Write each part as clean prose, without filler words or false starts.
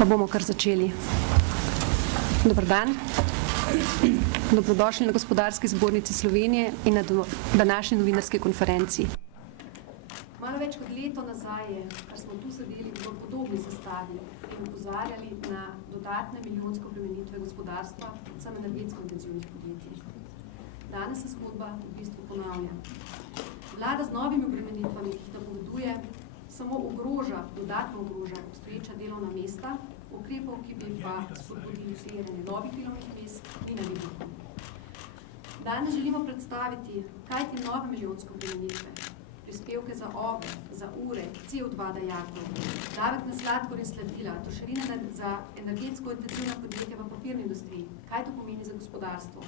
Pa bomo kar začeli. Dober dan. Dobrodošli na Gospodarski zbornici Slovenije in na današnji novinarski konferenci. Malo več kot leto nazaj je, kar smo tu sedeli v podobni sestavi in opozarjali na dodatne milijonske obremenitve gospodarstva, predvsem energetsko intenzivnih podjetij. Danes se zgodba v bistvu ponavlja. Vlada z novimi obremenitvami, ki jih napoveduje, samo dodatno ogroža obstoječa delovna mesta, ukrepov, ki bi pa spodbudili ustvarjanje novih delovnih mest, ni na vidiku. Danes želimo predstaviti, kaj te nove milijonske obremenitve, prispevke za OVE, za ure, CO2 dajatev, davek na sladkor in sladila, trošarine za energetsko intenzivna podjetja v papirni industriji, kaj to pomeni za gospodarstvo.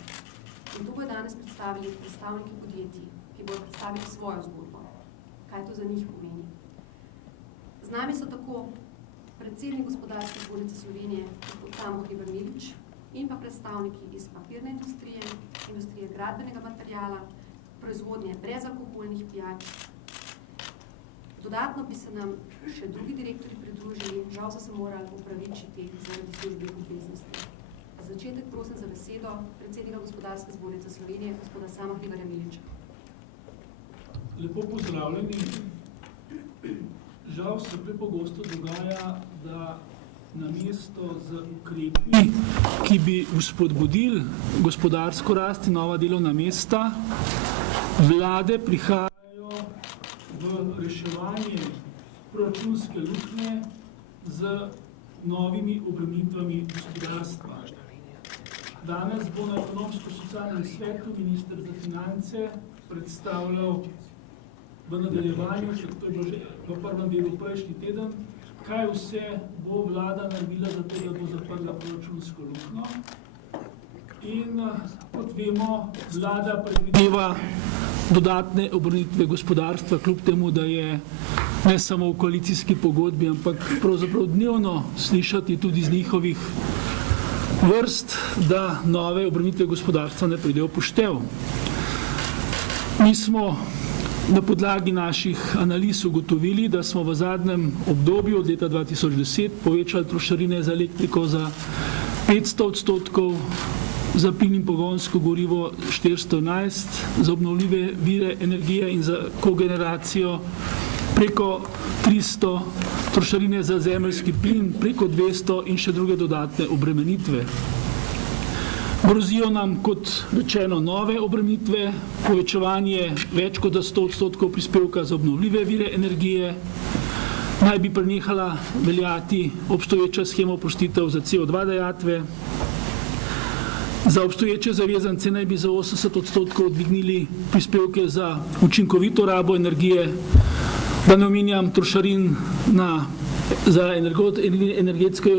In to bodo danes predstavili predstavniki podjetij, ki bodo predstavili svojo zgodbo, kaj to za njih pomeni. Z nami so tako predsednik Gospodarske zbornice Slovenije, gospod Samo Hribar Milič, in pa predstavniki iz papirne industrije, industrije gradbenega materiala, proizvodnje brezalkoholnih pijač. Dodatno bi se nam še drugi direktorji pridružili, žal so se morali upravičiti zaradi službenih obveznosti. Za začetek prosim za besedo predsednika Gospodarske zbornice Slovenije, gospoda Sama Hribarja Miliča. Lepo pozdravljeni. Žal se prepogosto dogaja, da namesto z ukrepi, ki bi vzpodbudili gospodarsko rast in nova delovna mesta, vlade prihajajo v reševanje proračunske luknje z novimi obremenitvami gospodarstva. Danes bo na Ekonomsko-socialnem svetu minister za finance predstavljal v nadaljevanju, če to je bilo že v prvem delu prejšnji teden, kaj vse bo vlada naredila za to, da bo zaprla proračunsko luknjo. In kot vemo, vlada predvideva dodatne obremenitve gospodarstva, kljub temu, da je ne samo v koalicijski pogodbi, ampak pravzaprav dnevno slišati tudi z njihovih vrst, da nove obremenitve gospodarstva ne pridejo v poštev. Mi smo na podlagi naših analiz ugotovili, da smo v zadnjem obdobju od leta 2010 povečali trošarine za elektriko za 500%, za plin in pogonsko gorivo 411%, za obnovljive vire energije in za kogeneracijo preko 300%, trošarine za zemeljski plin preko 200% in še druge dodatne obremenitve. Grozijo nam, kot rečeno, nove obremenitve, povečevanje več kot 100% prispevka za obnovljive vire energije, naj bi prenehala veljati obstoječa shema oprostitev za CO2 dajatve, za obstoječe zavezance naj bi za 80% dvignili prispevke za učinkovito rabo energije, da ne omenjam trošarin za energetsko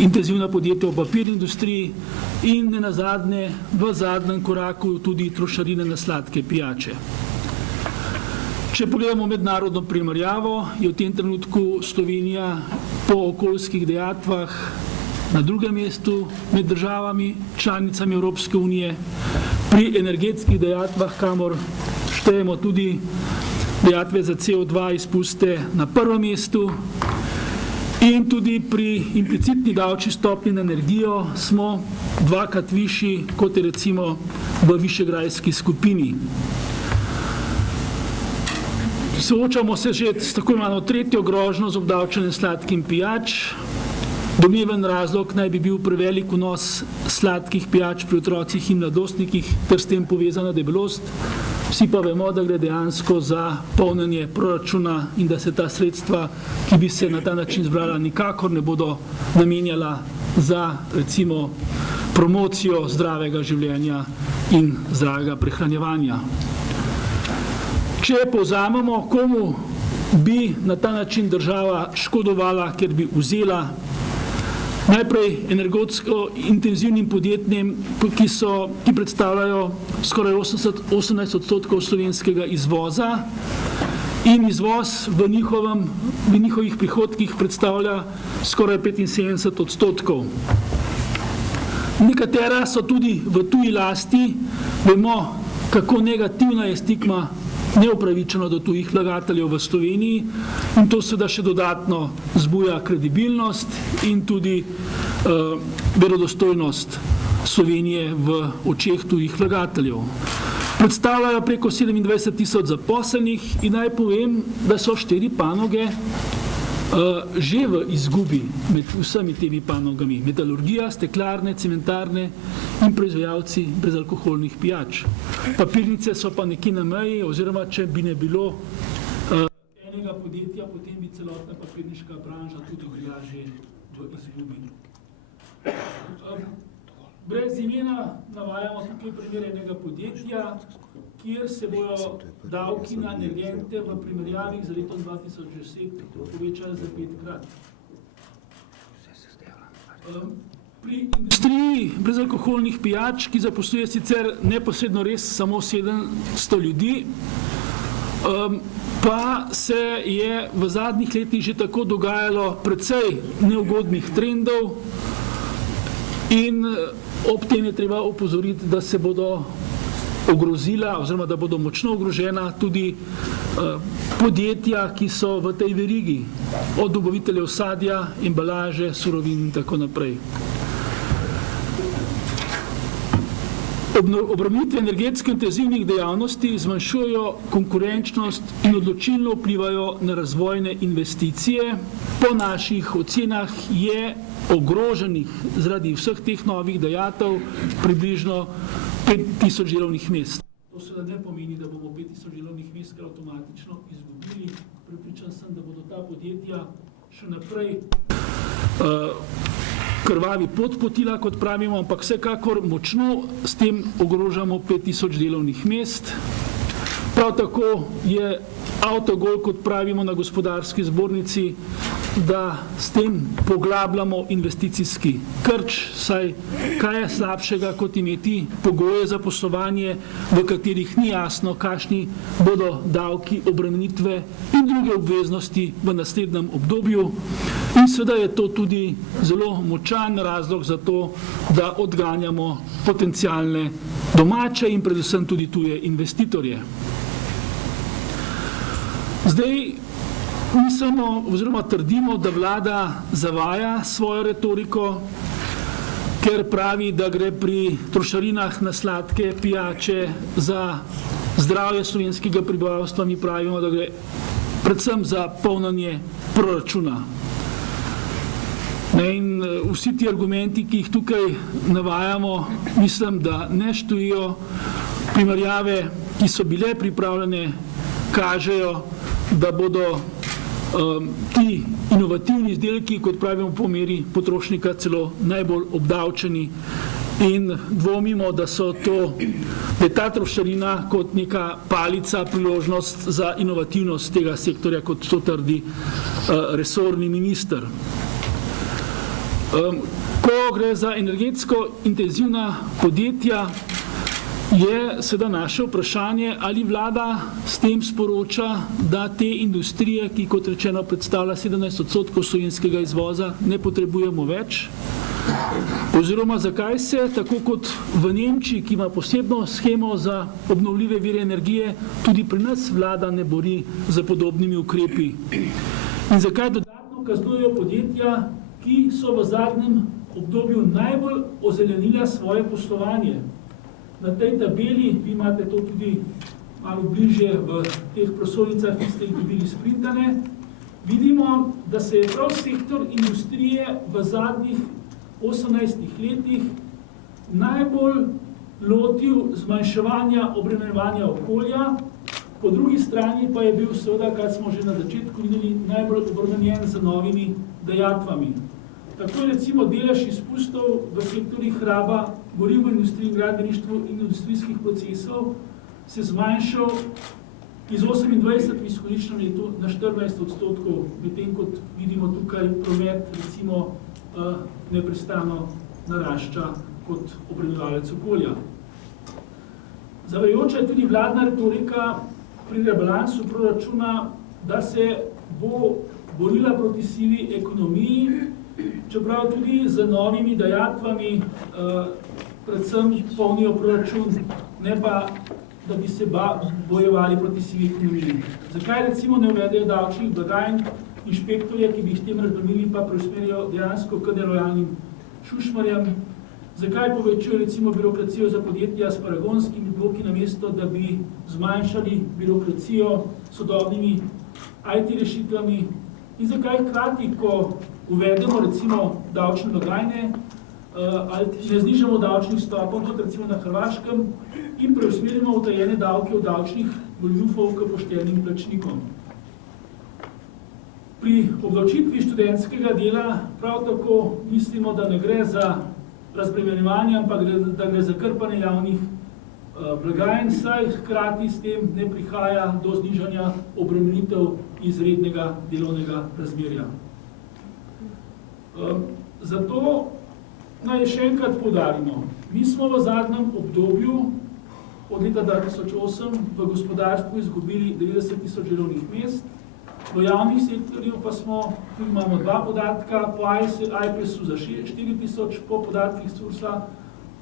intenzivna podjetja v papirni industriji in nenazadnje v zadnjem koraku tudi trošarine na sladke pijače. Če pogledamo mednarodno primerjavo, je v tem trenutku Slovenija po okoljskih dejatvah na drugem mestu med državami, članicami Evropske unije, pri energetskih dejatvah, kamor štejemo tudi dajatve za CO2 izpuste na prvem mestu in tudi pri implicitni davčni stopnji na energijo smo dvakrat višji, kot je recimo v Višegrajski skupini. Soočamo se že s tako imenovano tretjo grožnjo z obdavčenjem sladkim pijač. Domneven razlog naj bi bil prevelik vnos sladkih pijač pri otrocih in mladostnikih ter s tem povezana debelost. Vsi pa vemo, da gre dejansko za polnjenje proračuna in da se ta sredstva, ki bi se na ta način zbrala, nikakor ne bodo namenjala za recimo promocijo zdravega življenja in zdravega prehranjevanja. Če povzamemo, komu bi na ta način država škodovala, ker bi vzela najprej energetsko intenzivnim podjetjem, ki predstavljajo skoraj 18% slovenskega izvoza in izvoz v njihovih prihodkih predstavlja skoraj 75%. Nekatera so tudi v tuji lasti, vemo, kako negativna je stigma neupravičeno do tujih vlagateljev v Sloveniji in to seveda še dodatno zbuja kredibilnost in tudi verodostojnost Slovenije v očeh tujih vlagateljev. Predstavljajo preko 27.000 zaposlenih in naj povem, da so 4 panoge že v izgubi med vsemi temi panogami. Metalurgija, steklarne, cementarne in proizvajalci brezalkoholnih pijač. Papirnice so pa nekje na meji, oziroma če bi ne bilo enega podjetja, potem bi celotna papirniška branža tudi bila že v izgubi. Brez imena navajamo tukaj primer enega podjetja, kjer se bojo davki na energente v primerjavi z letom 2010 povečali za 5-krat. Pri industriji brezalkoholnih pijač, ki zaposluje sicer neposredno res samo 700 ljudi, pa se je v zadnjih letih že tako dogajalo precej neugodnih trendov in ob tem je treba opozoriti, da se bodo ogrozila oziroma da bodo močno ogrožena tudi podjetja, ki so v tej verigi, od dobaviteljev sadja, embalaže, surovin in tako naprej. Obremenitve energetsko intenzivnih dejavnosti zmanjšujejo konkurenčnost in odločilno vplivajo na razvojne investicije. Po naših ocenah je ogroženih zaradi vseh teh novih dajatev približno 5000 delovnih mest. To seveda ne pomeni, da bomo 5000 delovnih mest avtomatično izgubili. Prepričan sem, da bodo ta podjetja še naprej krvavi pot potila, kot pravimo, ampak vsekakor močno s tem ogrožamo 5000 delovnih mest. Prav tako je avtogol, kot pravimo na gospodarski zbornici, da s tem poglabljamo investicijski krč, saj kaj je slabšega, kot imeti pogoje za poslovanje, v katerih ni jasno, kakšni bodo davki, obremenitve in druge obveznosti v naslednjem obdobju. In seveda je to tudi zelo močan razlog za to, da odganjamo potencialne domače in predvsem tudi tuje investitorje. Zdaj, mislimo oziroma trdimo, da vlada zavaja svojo retoriko, ker pravi, da gre pri trošarinah na sladke pijače za zdravje slovenskega prebivalstva. Mi pravimo, da gre predvsem za polnjenje proračuna. In vsi ti argumenti, ki jih tukaj navajamo, mislim, da ne stojijo. Primerjave, ki so bile pripravljene, kažejo, da bodo ti inovativni izdelki, kot pravimo po meri potrošnika, celo najbolj obdavčeni in dvomimo, da je ta trošarina kot neka palica, priložnost za inovativnost tega sektorja, kot to trdi resorni minister. Ko gre za energetsko intenzivna podjetja, je seveda naše vprašanje, ali vlada s tem sporoča, da te industrije, ki kot rečeno predstavlja 17% slovenskega izvoza, ne potrebujemo več, Oziroma zakaj se, tako kot v Nemčiji, ki ima posebno shemo za obnovljive vire energije, tudi pri nas vlada ne bori za podobnimi ukrepi. In zakaj dodatno kaznujejo podjetja, ki so v zadnjem obdobju najbolj ozelenila svoje poslovanje. Na tej tabeli, vi imate to tudi malo bliže v teh prosojnicah, ki ste jih dobili sprintane, vidimo, da se je prav sektor industrije v zadnjih 18 letih najbolj lotil zmanjševanja obremenjevanja okolja, po drugi strani pa je bil seveda, kar smo že na začetku videli, najbolj obremenjen z novimi dajatvami. Tako je recimo delež izpustov v sektorjih raba goriv v industriji, gradbeništvu in industrijskih procesov se zmanjšal iz 28 v izhodiščnem letu na 14%, medtem kot vidimo tukaj promet recimo neprestano narašča kot obremenjevalec okolja. Zavajajoča je tudi vladna retorika pri rebalansu proračuna, da se bo borila proti sivi ekonomiji, čeprav tudi z novimi dajatvami predvsem polnijo proračun, ne pa da bi se bojevali proti sivi ekonomiji. Zakaj recimo ne uvedejo davčnih blagajn, inšpektorje, ki bi jih s tem razbremenili, pa preusmerijo dejansko k nelojalnim šušmarjem? Zakaj povečujejo recimo birokracijo za podjetja s paragonskimi bloki, namesto da bi zmanjšali birokracijo sodobnimi IT rešitvami? In zakaj hkrati, ko uvedemo recimo davčne blagajne, ali ne znižamo davčnih stopov, kot recimo na Hrvaškem, in preusmerimo utajene davke od davčnih goljufov k poštenim plačnikom? Pri obdavčitvi študentskega dela prav tako mislimo, da ne gre za razbremenjevanje, ampak da gre za krpanje javnih blagajn, saj hkrati s tem ne prihaja do znižanja obremenitev izrednega delovnega razmerja. Zato naj še enkrat poudarimo, mi smo v zadnjem obdobju od leta 2008 v gospodarstvu izgubili 90 000 delovnih mest, v javnih sektorju pa smo, tu imamo dva podatka, po IPES-u za 4 000, po podatkih SURS-a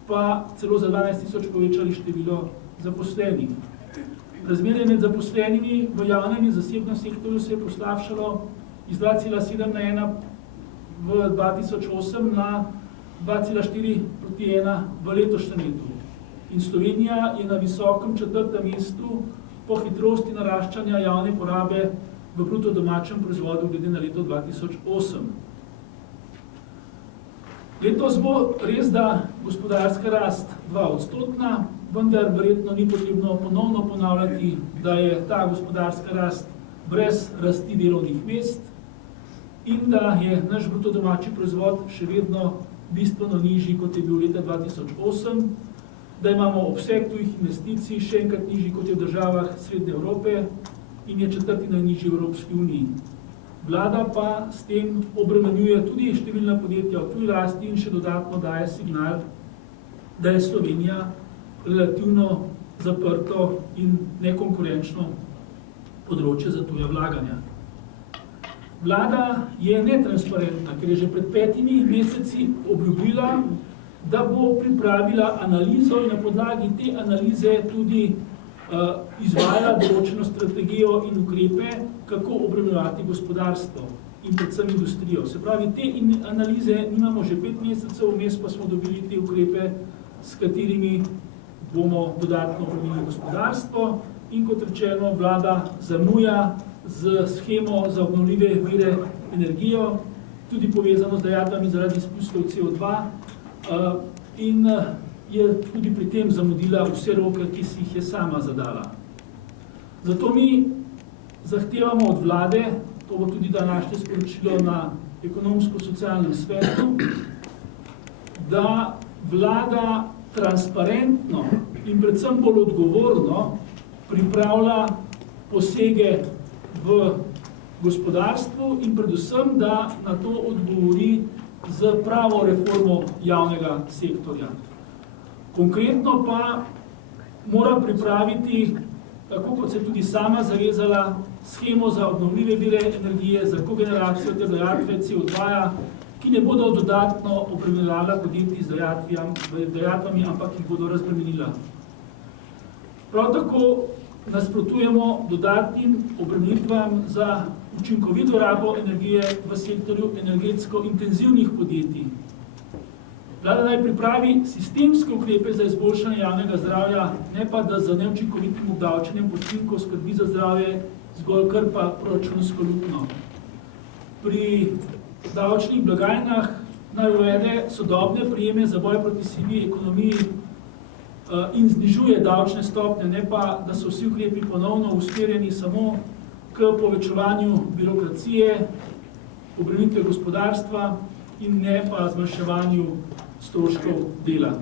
pa celo za 12 000 povečali število zaposlenih. Razmerje med zaposlenimi v javnem in zasebnem sektorju se je poslabšalo iz 2,7 na 1 v 2008 na 2,4:1 v letošnjem letu. In Slovenija je na visokem 4. mestu po hitrosti naraščanja javne porabe v bruto domačem proizvodu glede na leto 2008. Letos bo res da gospodarska rast 2%, vendar verjetno ni potrebno ponovno ponavljati, da je ta gospodarska rast brez rasti delovnih mest in da je naš bruto domači proizvod še vedno bistveno nižji, kot je bil leta 2008, da imamo obseg tujih investicij še enkrat nižji, kot je v državah Srednje Evrope in je 4. najnižji v Evropski uniji. Vlada pa s tem obremenjuje tudi številna podjetja v tuji lasti in še dodatno daje signal, da je Slovenija relativno zaprto in nekonkurenčno področje za tuje vlaganja. Vlada je netransparentna, ker je že pred 5 meseci obljubila, da bo pripravila analizo in na podlagi te analize tudi izvaja določeno strategijo in ukrepe, kako obremenjevati gospodarstvo in predvsem industrijo. Se pravi, te analize nimamo že 5 mesecev, vmes pa smo dobili te ukrepe, s katerimi bomo dodatno obremenili gospodarstvo in kot rečeno, vlada zamuja z shemo za obnovljive vire energijo, tudi povezano z dajatvami zaradi izpustov CO2 in je tudi pri tem zamudila vse roke, ki si jih je sama zadala. Zato mi zahtevamo od vlade, to bo tudi današnje sporočilo na ekonomsko-socialnem svetu, da vlada transparentno in predvsem bolj odgovorno pripravlja posege v gospodarstvu in predvsem, da na to odgovori z pravo reformo javnega sektorja. Konkretno pa mora pripraviti, tako kot se tudi sama zavezala, shemo za obnovljive vire energije, za kogeneracijo ter dajatve CO2, ki ne bodo dodatno obremenjevala podjetij z dajatvami, ampak jih bodo razbremenila. Prav tako nasprotujemo dodatnim obremenitvam za učinkovito rabo energije v sektorju energetsko intenzivnih podjetij. Vlada naj pripravi sistemske ukrepe za izboljšanje javnega zdravja, ne pa da za neučinkovitim obdavčenjem počinkov skrbi za zdravje zgolj krpa proračunsko luknjo. Pri davčnih blagajnah naj uvede sodobne prijeme za boj proti sivi ekonomiji in znižuje davčne stopnje, ne pa da so vsi ukrepi ponovno usmerjeni samo k povečevanju birokracije, obremenitve gospodarstva in ne pa zmanjševanju stroškov dela.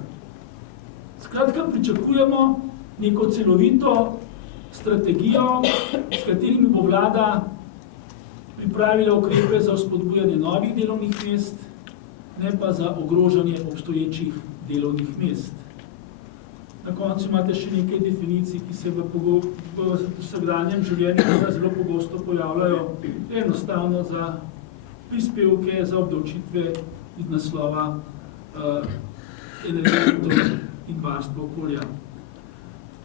Skratka, pričakujemo neko celovito strategijo, s katerimi bo vlada pripravila ukrepe za vzpodbujanje novih delovnih mest, ne pa za ogrožanje obstoječih delovnih mest. Na koncu imate še nekaj definicij, ki se v vsakdanjem življenju zelo pogosto pojavljajo, enostavno za prispevke, za obdavčitve iz naslova energetov in varstva okolja.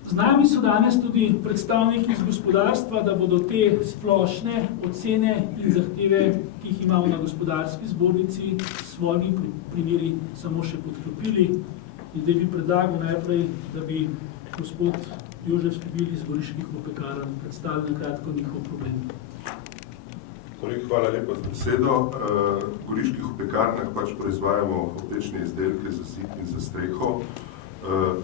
Z nami so danes tudi predstavniki iz gospodarstva, da bodo te splošne ocene in zahteve, ki jih imamo na gospodarski zbornici, s svojimi primeri samo še podklopili. In zdaj bi predlagal najprej, da bi gospod Jožef Skobil iz Goriških opekarn predstavil na kratko njihov problem. Hvala lepa za besedo. V Goriških opekarnah proizvajamo opečne izdelke za zid in za streho.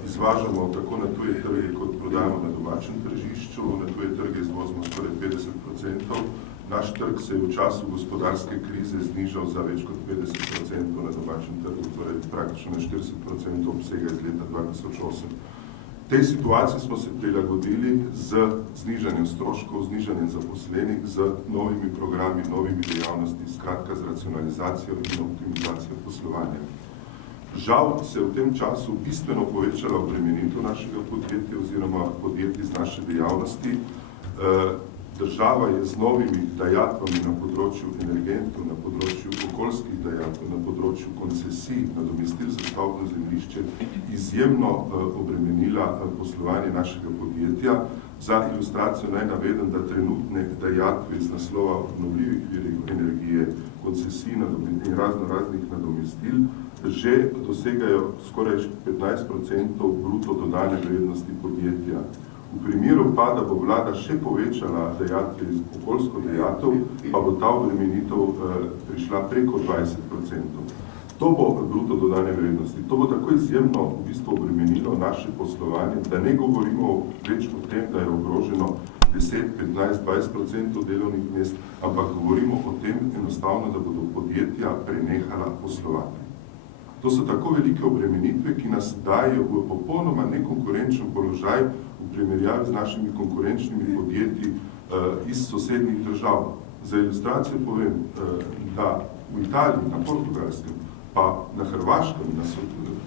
Izvažamo tako na tuje trge, kot prodajamo na domačem tržišču. Na tuje trge izvozimo skoraj 50%. Naš trg se je v času gospodarske krize znižal za več kot 50% na domačem trgu, torej praktično na 40% obsega iz leta 2008. V tej situaciji smo se prilagodili z znižanjem stroškov, znižanjem zaposlenih, z novimi programi, novimi dejavnosti, skratka z racionalizacijo in optimizacijo poslovanja. Žal se v tem času bistveno povečala obremenitev našega podjetja oziroma podjetij z naše dejavnosti. Država je z novimi dajatvami na področju energentov, na področju okoljskih dajatev, na področju koncesij, nadomestil za stavbno zemljišče izjemno obremenila poslovanje našega podjetja. Za ilustracijo naj navedem, da trenutne dajatve iz naslova obnovljivih virov energije, koncesij in raznoraznih nadomestil že dosegajo skoraj 15% bruto dodane vrednosti podjetja. V primeru pa, da bo vlada še povečala dajatve iz okoljsko dajatev, pa bo ta obremenitev prišla preko 20%. To bo bruto dodane vrednosti. To bo tako izjemno v bistvu obremenilo naše poslovanje, da ne govorimo več o tem, da je ogroženo 10, 15, 20% delovnih mest, ampak govorimo o tem enostavno, da bodo podjetja prenehala poslovanje. To so tako velike obremenitve, ki nas dajo v popolnoma nekonkurenčen položaj v primerjavi z našimi konkurenčnimi podjetji iz sosednjih držav. Za ilustracijo povem, da v Italiji, na Portugalskem, pa na Hrvaškem,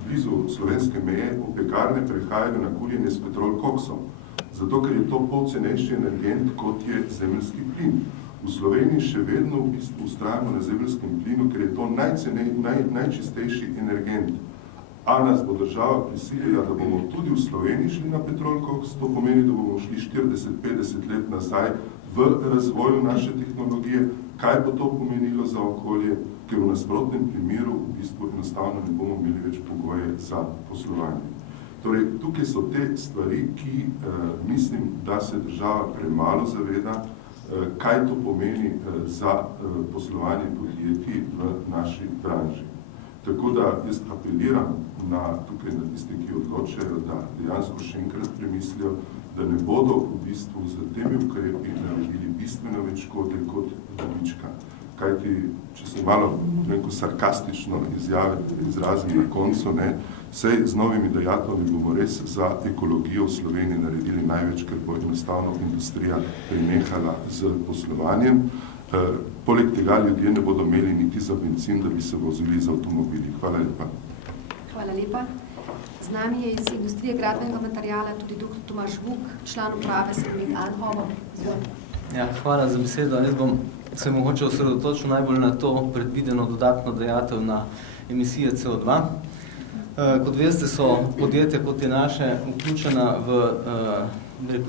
blizu slovenske meje, opekarne prehajajo na kurjenje s petrol koksom, zato ker je to pol cenejši energent, kot je zemeljski plin. V Sloveniji še vedno v bistvu ustrajamo na zemeljskem plinu, ker je to najčistejši energent. A nas bo država prisilila, da bomo tudi v Sloveniji šli na petrol koks, to pomeni, da bomo šli 40-50 let nazaj v razvoju naše tehnologije. Kaj bo to pomenilo za okolje, ker v nasprotnem primeru v bistvu enostavno ne bomo imeli več pogoje za poslovanje. Torej, tukaj so te stvari, ki mislim, da se država premalo zaveda, kaj to pomeni za poslovanje podjetij v naši branži. Tako da jaz apeliram tukaj na tiste, ki odločajo, da dejansko še enkrat premislijo, da ne bodo v bistvu z temi ukrepi naredili bistveno več škode kot dobička. Kajti, če se malo sarkastično izrazim na koncu, sej z novimi dajatvami bomo res za ekologijo v Sloveniji naredili največ, ker bo enostavno industrija prenehala z poslovanjem. Poleg tega ljudje ne bodo imeli niti za bencin, da bi se vozili z avtomobili. Hvala lepa. Hvala lepa. Z nami je iz industrije gradbenega materiala tudi dr. Tomaž Vuk, član uprave Salonit Anhovo. Ja, hvala za besedo. Jaz bom se mogoče osredotočil najbolj na to predvideno dodatno dajatev na emisije CO2. Kot veste, so podjetja, kot je naše, vključena v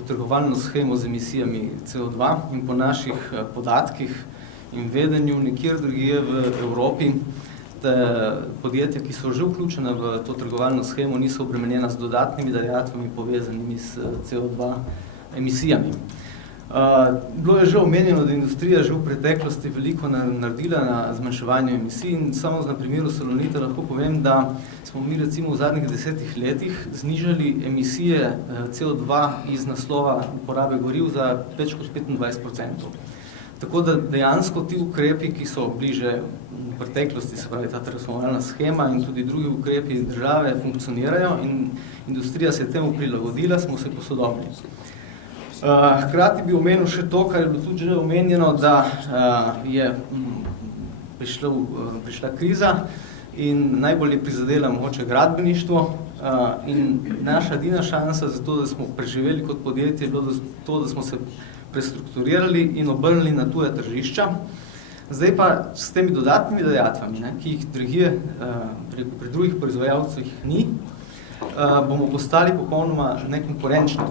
trgovalno shemo z emisijami CO2 in po naših podatkih in vedenju nikjer drugje v Evropi podjetja, ki so že vključena v to trgovalno shemo, niso obremenjena z dodatnimi dajatvami povezanimi s CO2 emisijami. Bilo je že omenjeno, da je industrija že v preteklosti veliko naredila na zmanjševanju emisij in samo na primeru Salonita lahko povem, da smo mi recimo v zadnjih 10 letih znižali emisije CO2 iz naslova uporabe goriv za več kot 25%. Tako da dejansko ti ukrepi, ki so bliže v preteklosti, se pravi ta transformalna schema in tudi drugi ukrepi države funkcionirajo in industrija se je temu prilagodila, smo se posodobili. Hkrati bi omenil še to, kar je bilo tudi že omenjeno, da je prišla kriza in najbolj je prizadela mogoče gradbeništvo in naša edina šansa za to, da smo preživeli kot podjetje, je bilo to, da smo se prestrukturirali in obrnili na tuja tržišča. Zdaj pa s temi dodatnimi dajatvami, ki jih drugje pri drugih proizvajalcih ni, bomo postali popolnoma nekonkurenčni.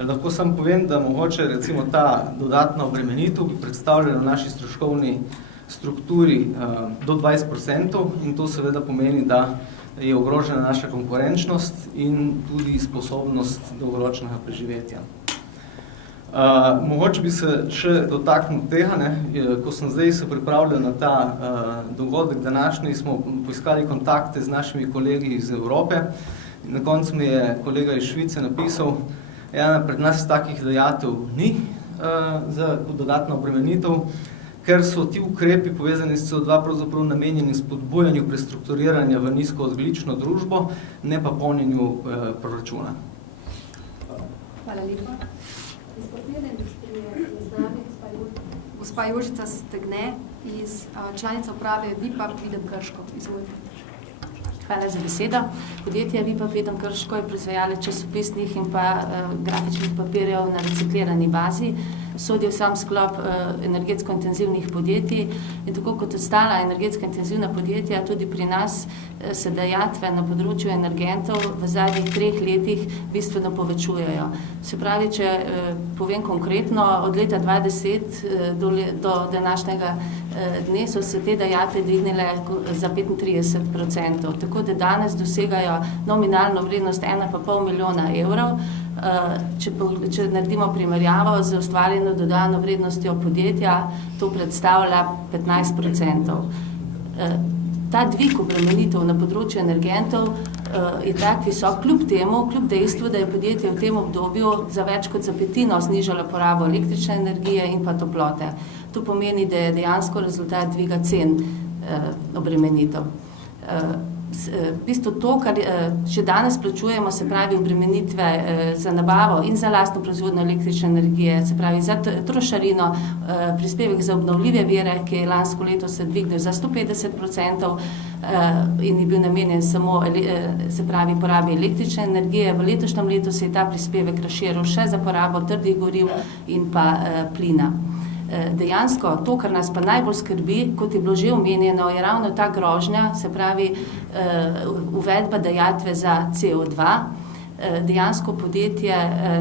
Lahko samo povem, da mogoče recimo ta dodatna obremenitev bi predstavljala v naši stroškovni strukturi do 20% in to seveda pomeni, da je ogrožena naša konkurenčnost in tudi sposobnost dolgoročnega preživetja. Mogoče bi se še dotaknil tega, ko sem zdaj se pripravljal na ta dogodek današnji, smo poiskali kontakte z našimi kolegi iz Evrope in na koncu mi je kolega iz Švice napisal, pred nas takih dajatev ni za dodatno obremenitev, ker so ti ukrepi povezani s CO2 pravzaprav namenjeni spodbujanju prestrukturiranja v nizkoogljično družbo, ne pa polnjenju proračuna. Hvala lepa. Iz papirne industrije je z nami gospa Jožica Stegne, članica uprave Vipap Videm Krško. Izvolite. Hvala za besedo. Podjetje Vipap Videm Krško je proizvajalec časopisnih in pa grafičnih papirjev na reciklirani bazi. Sodi v sam sklop energetsko intenzivnih podjetij in tako kot ostala energetsko intenzivna podjetja, tudi pri nas se dajatve na področju energentov v zadnjih 3 letih bistveno povečujejo. Se pravi, če povem konkretno, od leta 2010 do današnjega dne so se te dajatve dvignile za 35%, tako da danes dosegajo nominalno vrednost 1,5 milijona evrov. Če naredimo primerjavo z ustvarjeno dodano vrednostjo podjetja, to predstavlja 15%. Ta dvig obremenitev na področju energentov je tak visok, kljub dejstvu, da je podjetje v tem obdobju za več kot za 1/5 znižalo porabo električne energije in pa toplote. To pomeni, da je dejansko rezultat dviga cen obremenitev. V bistvu to, kar že danes plačujemo, se pravi obremenitve za nabavo in za lastno proizvodnjo električne energije, se pravi za trošarino, prispevek za obnovljive vire, ki je lansko leto se dvignil za 150% in je bil namenjen samo se pravi porabi električne energije. V letošnjem letu se je ta prispevek razširil še za porabo trdih goriv in pa plina. Dejansko to, kar nas pa najbolj skrbi, kot je bilo že omenjeno, je ravno ta grožnja, se pravi uvedba dajatve za CO2. Dejansko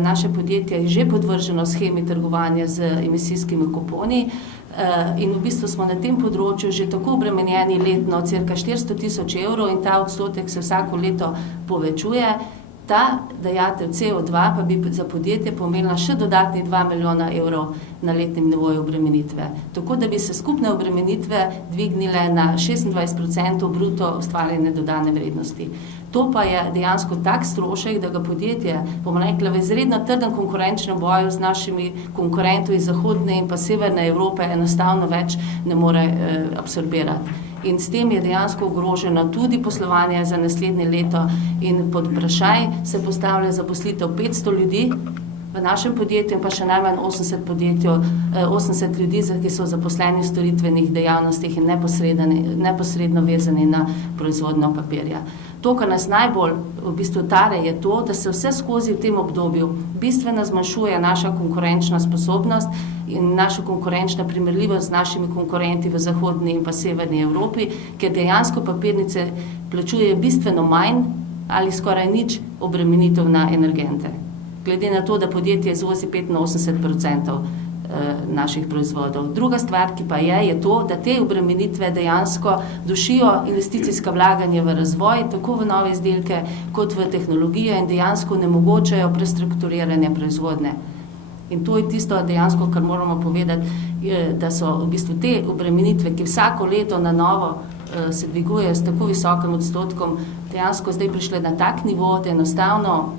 naše podjetje je že podvrženo shemi trgovanja z emisijskimi kuponi in v bistvu smo na tem področju že tako obremenjeni letno cirka 400 000 evrov in ta odstotek se vsako leto povečuje. Ta dajatev CO2 pa bi za podjetje pomenila še dodatnih 2 milijona evrov na letnem nivoju obremenitve. Tako da bi se skupne obremenitve dvignile na 26% bruto ustvarjene dodane vrednosti. To pa je dejansko tak strošek, da ga podjetje, bomo rekla, v izredno trdem konkurenčnem boju z našimi konkurenti iz zahodne in pa severne Evrope enostavno več ne more absorbirati. In s tem je dejansko ogroženo tudi poslovanje za naslednje leto in pod vprašaj se postavlja zaposlitev 500 ljudi v našem podjetju in pa še najmanj 80 ljudi, ki so zaposleni v storitvenih dejavnostih in neposredno vezani na proizvodnjo papirja. To, kar nas najbolj v bistvu tare, je to, da se vse skozi v tem obdobju bistveno zmanjšuje naša konkurenčna sposobnost in naša konkurenčna primerljivost z našimi konkurenti v zahodni in pa severni Evropi, ker dejansko papirnice plačujejo bistveno manj ali skoraj nič obremenitev na energente. Glede na to, da podjetje izvozi 85% naših proizvodov. Druga stvar, ki pa je to, da te obremenitve dejansko dušijo investicijska vlaganja v razvoj, tako v nove izdelke kot v tehnologijo in dejansko onemogočajo prestrukturiranje proizvodnje. In to je tisto dejansko, kar moramo povedati, da so v bistvu te obremenitve, ki vsako leto na novo se dvigujejo s tako visokim odstotkom, dejansko zdaj prišle na tak nivo, da enostavno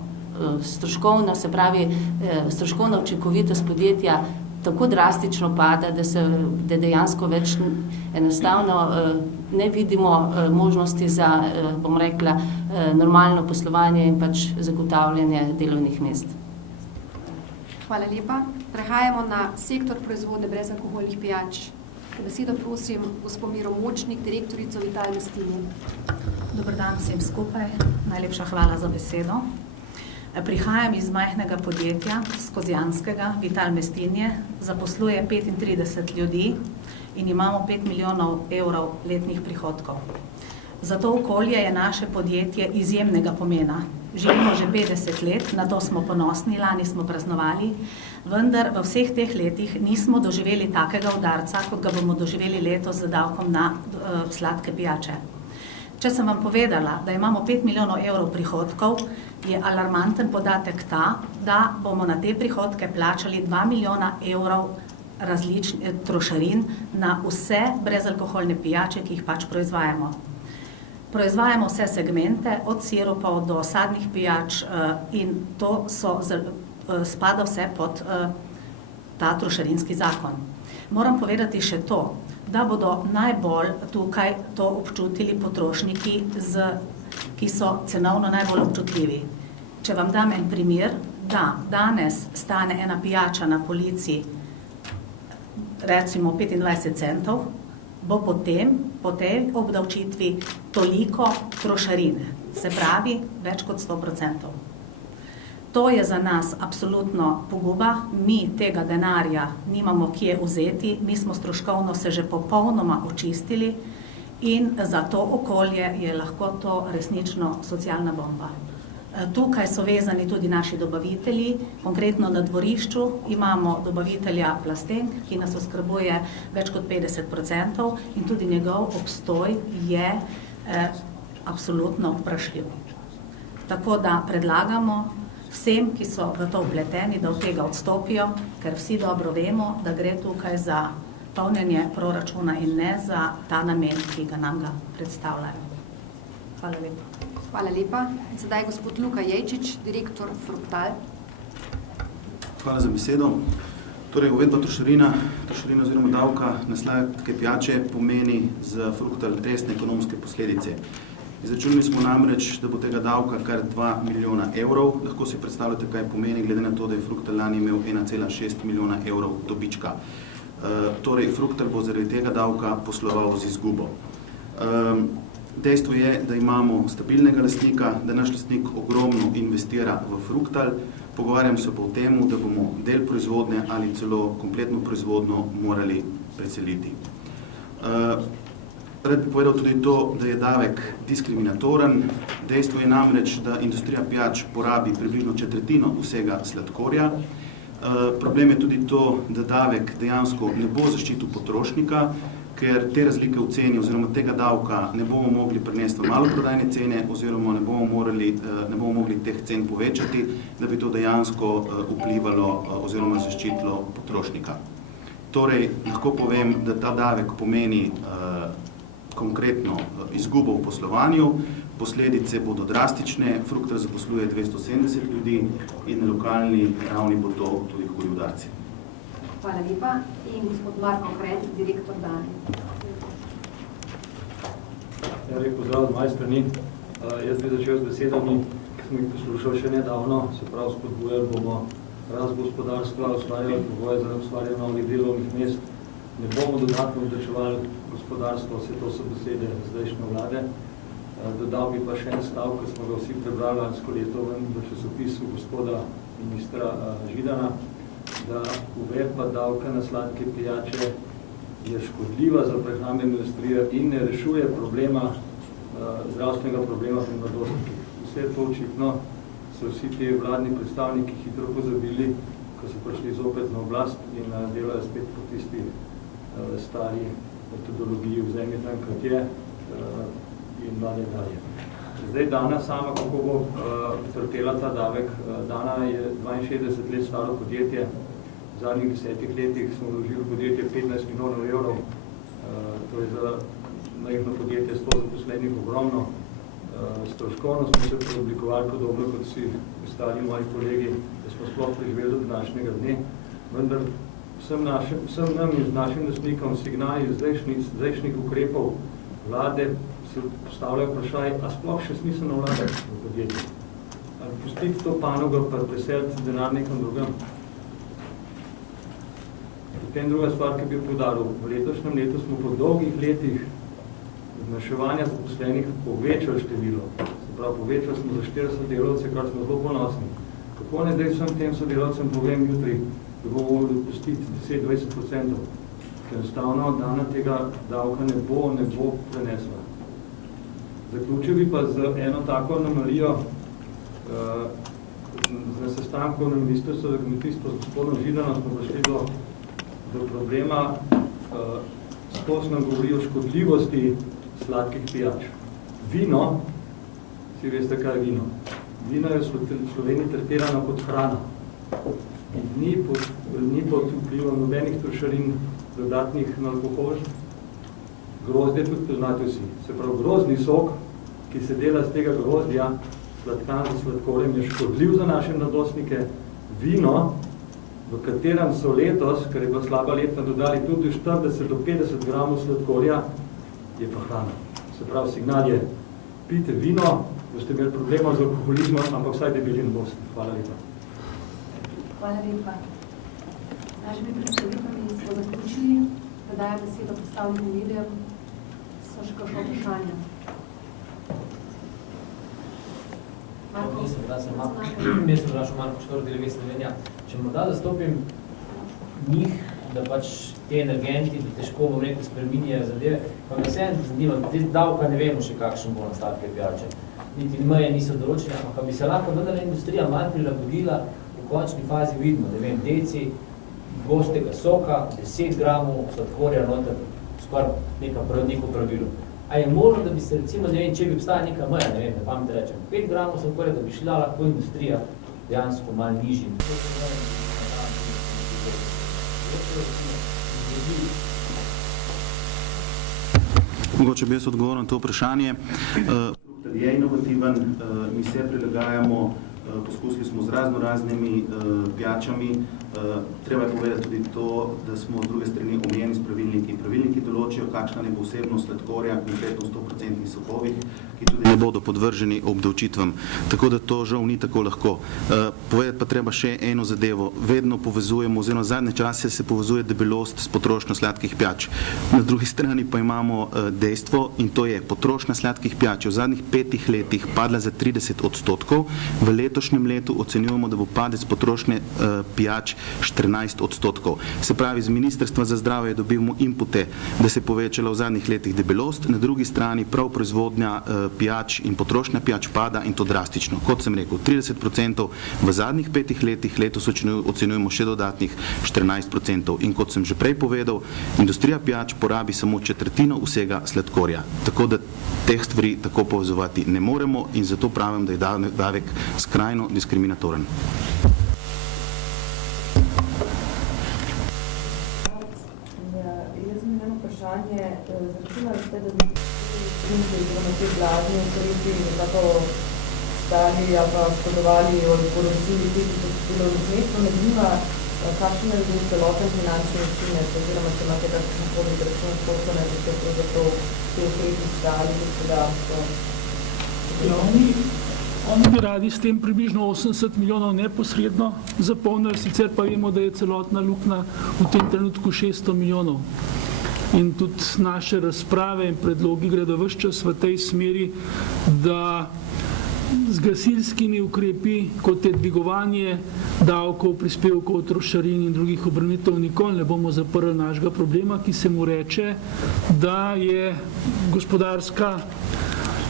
stroškovno, se pravi stroškovna učinkovitost podjetja tako drastično pada, da dejansko več enostavno ne vidimo možnosti za, bom rekla, normalno poslovanje in pač zagotavljanje delovnih mest. Hvala lepa. Prehajamo na sektor proizvodnje brezalkoholnih pijač. Besedo prosim gospod Miro Močnik, direktorico Vital Mestinje. Dober dan vsem skupaj. Najlepša hvala za besedo. Prihajam iz majhnega podjetja, z Kozjanskega, Vital Mestinje, zaposluje 35 ljudi in imamo 5 milijonov evrov letnih prihodkov. Za to okolje je naše podjetje izjemnega pomena. Živimo že 50 let, na to smo ponosni, lani smo praznovali, vendar v vseh teh letih nismo doživeli takega udarca, kot ga bomo doživeli letos z davkom na sladke pijače. Če sem vam povedala, da imamo 5 milijonov evrov prihodkov, je alarmanten podatek ta, da bomo na te prihodke plačali 2 milijona evrov trošarin na vse brezalkoholne pijače, ki jih pač proizvajamo. Proizvajamo vse segmente, od sirupov do sadnih pijač in to spada vse pod ta trošarinski zakon. Moram povedati še to, da bodo najbolj tukaj to občutili potrošniki, ki so cenovno najbolj občutljivi. Če vam dam en primer, da danes stane ena pijača na polici recimo 25 centov, bo potem po tej obdavčitvi toliko trošarine, se pravi več kot 100%. To je za nas absolutno poguba, mi tega denarja nimamo kje vzeti, mi smo stroškovno se že popolnoma očistili in za to okolje je lahko to resnično socialna bomba. Tukaj so vezani tudi naši dobavitelji, konkretno na dvorišču imamo dobavitelja Plastenk, ki nas oskrbuje več kot 50% in tudi njegov obstoj je absolutno vprašljiv. Tako da predlagamo vsem, ki so v to vpleteni, da od tega odstopijo, ker vsi dobro vemo, da gre tukaj za polnjenje proračuna in ne za ta namen, ki ga nam ga predstavljajo. Hvala lepa. Hvala lepa. Sedaj gospod Luka Jejčič, direktor Fructal. Hvala za besedo. Torej, uvedba trošarina oziroma davka na sladke pijače pomeni za Fructal resne ekonomske posledice. Izračunali smo namreč, da bo tega davka kar 2 milijona evrov. Lahko si predstavljate, kaj pomeni, glede na to, da je Fructal lani imel 1,6 milijona evrov dobička. Torej, Fructal bo zaradi tega davka posloval z izgubo. Dejstvo je, da imamo stabilnega lastnika, da naš lastnik ogromno investira v Fructal. Pogovarjam se pa o tem, da bomo del proizvodnje ali celo kompletno proizvodnjo morali preseliti. Rad bi povedal tudi to, da je davek diskriminatoren. Dejstvo je namreč, da industrija pijač porabi približno četrtino vsega sladkorja. Problem je tudi to, da davek dejansko ne bo zaščitil potrošnika, ker te razlike v ceni oziroma tega davka ne bomo mogli prenesti v maloprodajne cene oziroma ne bomo mogli teh cen povečati, da bi to dejansko vplivalo oziroma zaščitilo potrošnika. Torej, lahko povem, da ta davek pomeni konkretno izgubo v poslovanju, posledice bodo drastične, Fructal zaposluje 270 ljudi in na lokalni ravni bo to tudi hudi udarci. Hvala lepa. In gospod Marko Kret, direktor Dani. Lep pozdrav z moje strani. Jaz bi začel z besedami, ki smo jih poslušali še nedavno, se pravi spodbujali bomo rast gospodarstva, ustvarjali pogoje za ustvarjanje novih delovnih mest, ne bomo dodatno obdavčevali gospodarstvo, vse to so besede zdajšnje vlade. Dodal bi pa še en stavek, ki smo ga vsi prebrali lansko leto v časopisu gospoda ministra Židana, da uvedba davka na sladke pijače je škodljiva za prehrambeno industrijo in ne rešuje problema, zdravstvenega problema pri mladostnikih. Vse to očitno so vsi ti vladni predstavniki hitro pozabili, ko so prišli zopet na oblast in delajo spet po tisti stari metodologiji vzemi tam, kot je, in vlade dalje. Zdaj Dana sama, kako bo trpela ta davek. Dana je 62 let staro podjetje. V zadnjih 10 letih smo vložili v podjetje 15 milijonov evrov. To je za majhno podjetje 100 zaposlenih ogromno. Stroškovno smo se preoblikovali podobno kot vsi ostali moji kolegi, da smo sploh preživeli do današnjega dne. Vendar vsem nam in našim lastnikom signali zdajšnjih ukrepov vlade se postavljajo vprašaj, a sploh še smiselno vlagati v podjetje. Ali pustiti to panogo pa preseliti denar nekam drugam. Potem druga stvar, ki bi poudaril. V letošnjem letu smo po dolgih letih zmanjševanja zaposlenih povečali število. Se pravi, povečali smo za 40 delavce, kar smo zelo ponosni. Kako ne zdaj vsem tem sodelavcem povem jutri, da bomo mogli pustiti 10-20%, ker enostavno Dana tega davka ne bo prenesla. Zaključil bi pa z eno tako anomalijo. Na sestanku na Ministrstvu za kmetijstvo z gospodom Židanom smo prišli do problema, sploh nam govori o škodljivosti sladkih pijač. Vino, vsi veste, kaj je vino. Vino je v Sloveniji tretirano kot hrana. Ni pod vplivom nobenih trošarin dodatnih na alkohol. Grozdje tudi poznate vsi. Se pravi, grozdni sok, ki se dela z tega grozdja, sladkan z sladkorjem, je škodljiv za naše mladostnike. Vino, v katerem so letos, ker je bila slaba leta, dodali tudi 40 do 50 gramov sladkorja, je pa hrana. Se pravi, signal je, pijte vino, boste imeli problema z alkoholizmom, ampak vsaj debeli ne boste. Hvala lepa. Hvala lepa. Z našimi predstavitvami smo zaključili, da dajem besedo predstavljenim medijem. So še kakšno vprašanje? Marko? Mesto vprašal Marko Štor, Televizija Slovenija. Če morda zastopim njih, da pač te energenti, da težko bom rekel, spreminjajo zadeve, pa me vseeno zanima, davka ne vemo še kakšen bo na sladke pijače. Niti meje niso določene, ampak bi se lahko vendar industrija manj prilagodila, v končni fazi vidimo, da vem, deci gostega soka, 10 gramov sladkorja noter, skoraj neko pravilo. A je možno, da bi se recimo, ne vem, če bi obstajala neka meja, ne vem, da pamet rečem, 5 gramov sladkorja, da bi šla lahko industrija dejansko malo nižji. Mogoče bi jaz odgovoril na to vprašanje. Je inovativen, mi se prilagajamo, poskusili smo z raznimi pijačami. Treba je povedati tudi to, da smo z druge strani omejeni s pravilniki. Pravilniki določijo, kakšna ne bo vsebnost sladkorja, konkretno v 100% sokovih, ki tudi ne bodo podvrženi obdavčitvam. Tako da to žal ni tako lahko. Povedati pa treba še eno zadevo. Vedno povezujemo, oziroma zadnje čase se povezuje debelost s potrošnjo sladkih pijač. Na drugi strani pa imamo dejstvo, in to je potrošnja sladkih pijač v zadnjih 5 letih padla za 30%. V letošnjem letu ocenjujemo, da bo padec potrošnje pijač 14%. Se pravi, z Ministrstva za zdravje dobimo inpute, da se je povečala v zadnjih letih debelost, na drugi strani prav proizvodnja pijač in potrošnja pijač pada in to drastično. Kot sem rekel, 30% v zadnjih 5 letih, letos ocenjujemo še dodatnih 14%. In kot sem že prej povedal, industrija pijač porabi samo četrtino vsega sladkorja. Tako da teh stvari tako povezovati ne moremo in zato pravim, da je davek skrajno diskriminatoren. Zračunali ste, da bi na te vladne ukrepi nekako stali ali pa škodovali od porozili tih delovnih mest. Me zanima, kakšen je bil celoten finančni učinek, oziroma če imate kakšen podoben račun, koliko naj bi se pravzaprav te ukrepi stali gospodarstvo. Oni bi radi s tem približno 80 milijonov neposredno zapolnili, sicer pa vemo, da je celotna luknja v tem trenutku 600 milijonov. in tudi naše razprave in predlogi gredo ves čas v tej smeri, da z gasilskimi ukrepi, kot je dvigovanje davkov, prispevkov, trošarin in drugih obremenitev, nikoli ne bomo zaprli našega problema, ki se mu reče, da je gospodarska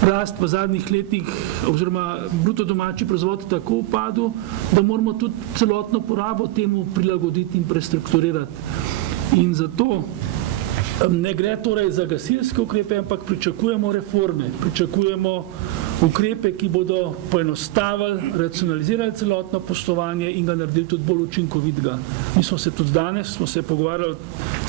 rast v zadnjih letih oziroma bruto domači proizvod tako upadu, da moramo tudi celotno porabo temu prilagoditi in prestrukturirati. In zato ne gre torej za gasilske ukrepe, ampak pričakujemo reforme, pričakujemo ukrepe, ki bodo poenostavili, racionalizirali celotno poslovanje in ga naredili tudi bolj učinkovitega. Mi smo se tudi danes, smo se pogovarjali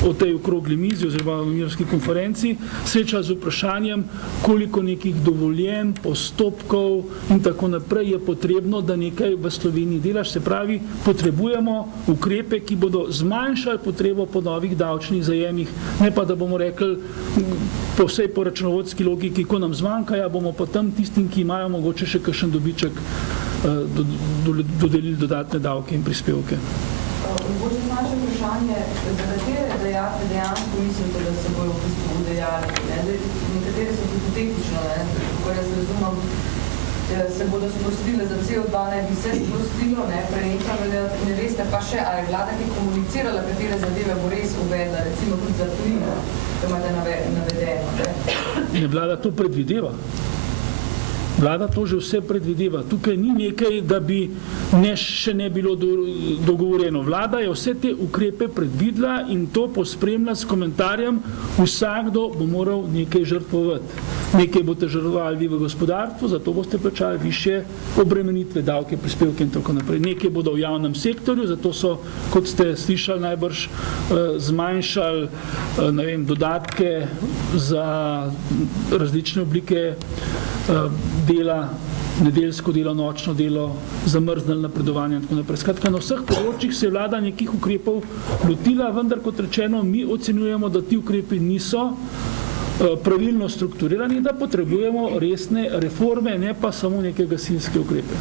o tej okrogli mizi oziroma o novinarski konferenci, srečali z vprašanjem, koliko nekih dovoljenj, postopkov in tako naprej je potrebno, da nekaj v Sloveniji delaš. Se pravi, potrebujemo ukrepe, ki bodo zmanjšali potrebo po novih davčnih zajemih, ne pa da bomo rekli po vsej po računovodski logiki, ko nam zmanjka, ja bomo potem tistim, ki imajo mogoče še kakšen dobiček, dodelili dodatne davke in prispevke. Mogoče z naše vprašanje, za katere dejatve dejansko mislite, da se bojo v bistvu udejali? Nekatere so hipotetično, kako jaz razumem, se bodo sprostile za CO2, ne bi se sprostilo, prenehali, ne veste pa še, ali je vlada ki komunicirala, katere zadeve bo res uvedla, recimo tudi za plin, da imate navedeno. Ne, vlada to predvideva. Vlada to že vse predvideva. Tukaj ni nekaj, da bi še ne bilo dogovorjeno. Vlada je vse te ukrepe predvidela in to pospremlja s komentarjem, vsakdo bo moral nekaj žrtvovati. Nekaj boste žrtvovali vi v gospodarstvu, zato boste plačali višje obremenitve, davke, prispevke in tako naprej. Nekaj bodo v javnem sektorju, zato so, kot ste slišali, najbrž zmanjšali dodatke za različne oblike dela, nedeljsko delo, nočno delo, zamrznili napredovanje in tako naprej. Skratka, na vseh področjih se je vlada nekih ukrepov lotila, vendar, kot rečeno, mi ocenjujemo, da ti ukrepi niso pravilno strukturirani, da potrebujemo resne reforme, ne pa samo neke gasilske ukrepe.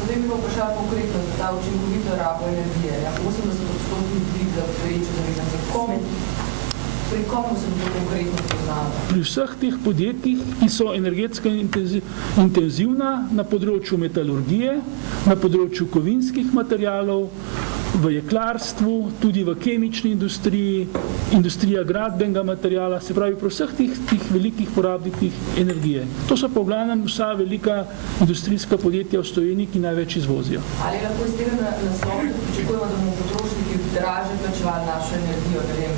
Potem bi pa vprašala konkretno za ta učinkovito rabo energije. 80% dvig za obstoječo zavezance. Pri komu se bo konkretno poznalo? Pri vseh teh podjetjih, ki so energetsko intenzivna na področju metalurgije, na področju kovinskih materialov, v jeklarstvu, tudi v kemični industriji, industrija gradbenega materiala, se pravi pri vseh teh velikih porabnikih energije. To so pa v glavnem vsa velika industrijska podjetja v Sloveniji, ki največ izvozijo. Ali lahko iz tega naslova pričakujemo, da bomo potrošniki dražje plačevali našo energijo, ne vem,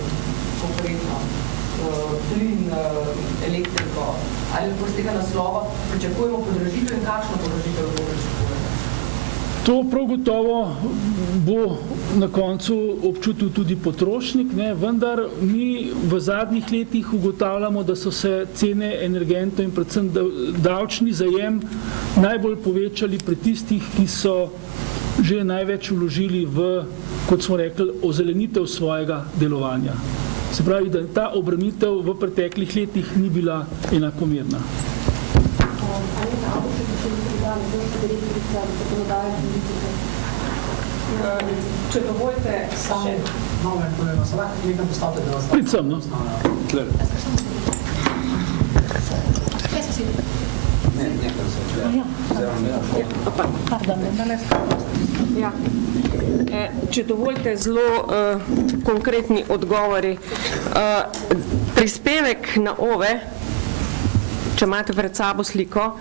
konkretno, plin, elektriko, ali lahko iz tega naslova pričakujemo podražitev in kakšno podražitev lahko pričakujemo? To prav gotovo bo na koncu občutil tudi potrošnik, vendar mi v zadnjih letih ugotavljamo, da so se cene energentov in predvsem davčni zajem najbolj povečali pri tistih, ki so že največ vložili v, kot smo rekli, ozelenitev svojega delovanja. Se pravi, da ta obremenitev v preteklih letih ni bila enakomerna. Če dovolite samo nove, nekaj postavite, da vas Pridem, no? Tle. Če dovolite zelo konkretni odgovori. Prispevek na OVE, če imate pred sabo sliko,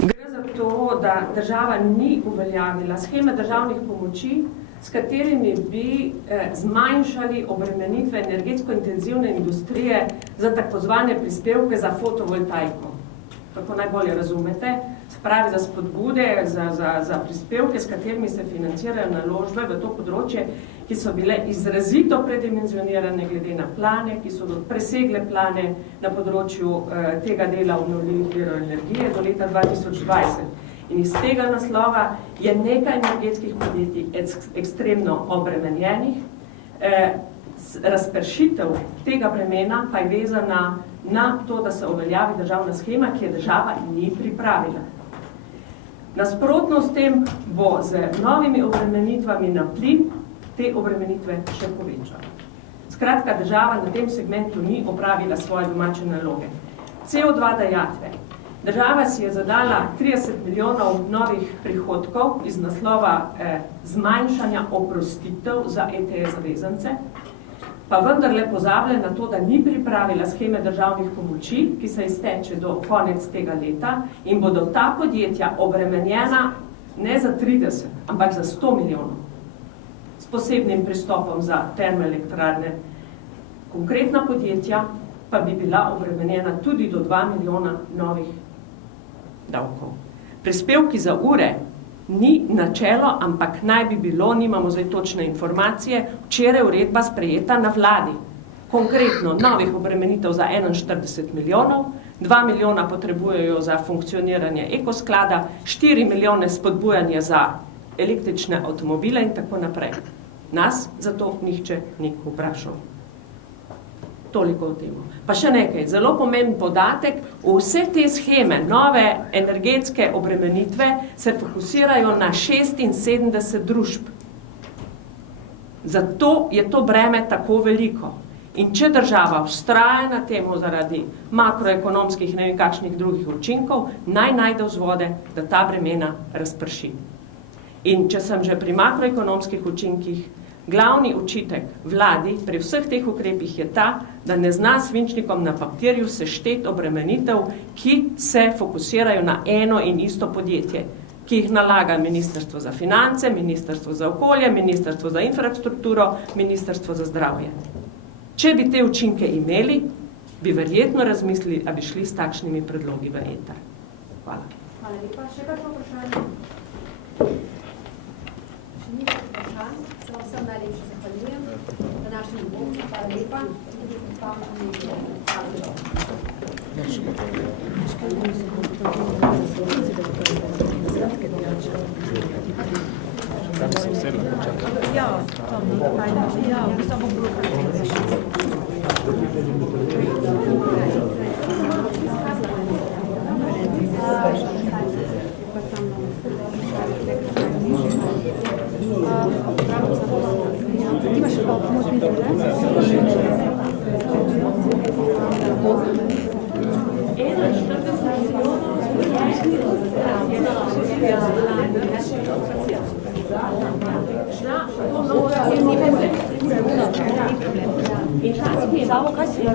gre za to, da država ni uveljavila sheme državnih pomoči, s katerimi bi zmanjšali obremenitve energetsko intenzivne industrije za tako zvane prispevke za fotovoltaiko. Kako najbolje razumete, spravi za spodbude, za prispevke, s katerimi se financirajo naložbe v to področje, ki so bile izrazito predimenzionirane glede na plane, ki so presegle plane na področju tega dela obnovljivih virov energije do leta 2020. In iz tega naslova je nekaj energetskih podjetij ekstremno obremenjenih. Razpršitev tega bremena pa je vezana na to, da se uveljavi državna shema, ki je država ni pripravila. Nasprotno s tem bo z novimi obremenitvami na plin te obremenitve še povečala. Skratka, država na tem segmentu ni opravila svoje domače naloge. CO2 dajatve. Država si je zadala 30 milijonov novih prihodkov iz naslova zmanjšanja oprostitev za ETS zavezance, pa vendarle pozablja na to, da ni pripravila sheme državnih pomoči, ki se izteče do konec tega leta in bodo ta podjetja obremenjena ne za 30, ampak za 100 milijonov s posebnim pristopom za termoelektrarne. Konkretna podjetja pa bi bila obremenjena tudi do 2 milijona novih davkov. Prispevki za ure ni načelo, ampak naj bi bilo, nimamo zdaj točne informacije, včeraj uredba sprejeta na vladi. Konkretno novih obremenitev za 41 milijonov, 2 milijona potrebujejo za funkcioniranje ekosklada, 4 milijone spodbujanje za električne avtomobile in tako naprej. Nas zato nihče ni vprašal. Toliko o tem. Pa še nekaj, zelo pomemben podatek, vse te sheme, nove energetske obremenitve se fokusirajo na 76 družb. Zato je to breme tako veliko. In če država vztraja na temu zaradi makroekonomskih in ne vem kakšnih drugih učinkov, naj najde vzvode, da ta bremena razprši. In če sem že pri makroekonomskih učinkih, glavni očitek vladi pri vseh teh ukrepih je ta, da ne zna svinčnikom na papirju sešteti obremenitev, ki se fokusirajo na eno in isto podjetje, ki jih nalaga Ministrstvo za finance, Ministrstvo za okolje, Ministrstvo za infrastrukturo, Ministrstvo za zdravje. Če bi te učinke imeli, bi verjetno razmislili, a bi šli s takšnimi predlogi v eter. Hvala. Hvala lepa. Še kakšno vprašanje? Še ni vprašanj. Se vam vsem najlepše zahvaljujem. Današnji govorci, hvala lepa. Tudi In ta schema, kaj se je